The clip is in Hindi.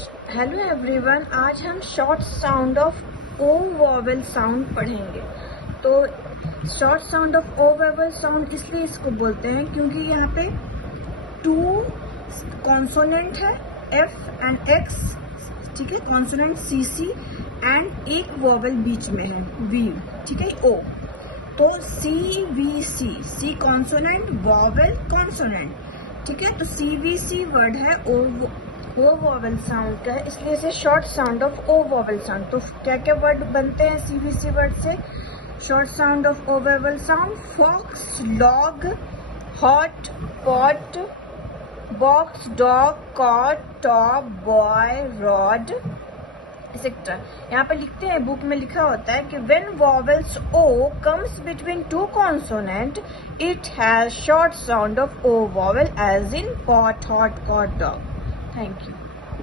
हेलो एवरीवन, आज हम short sound of O vowel sound पढ़ेंगे। तो short sound of O vowel sound इसलिए इसको बोलते हैं क्योंकि यहाँ पे 2 कॉन्सोनेंट है, एफ एंड एक्स, ठीक है, कॉन्सोनेंट सी सी एंड एक वॉवेल बीच में है वी, ठीक है, ओ। तो C V C, C consonant, vowel consonant, ठीक है। तो सी वी सी वर्ड है ओ वॉवेल साउंड का है, इसलिए इसे short sound of O vowel sound. तो क्या क्या वर्ड बनते हैं सी वी सी वर्ड से? Short sound of O vowel sound: fox, log, hot, pot, box, dog, cot, top, boy, rod, etcetera. यहाँ पे लिखते हैं, बुक में लिखा होता है कि when vowels O comes between 2 consonant it has short sound of O vowel, as in pot, hot, cot, dog. Thank you.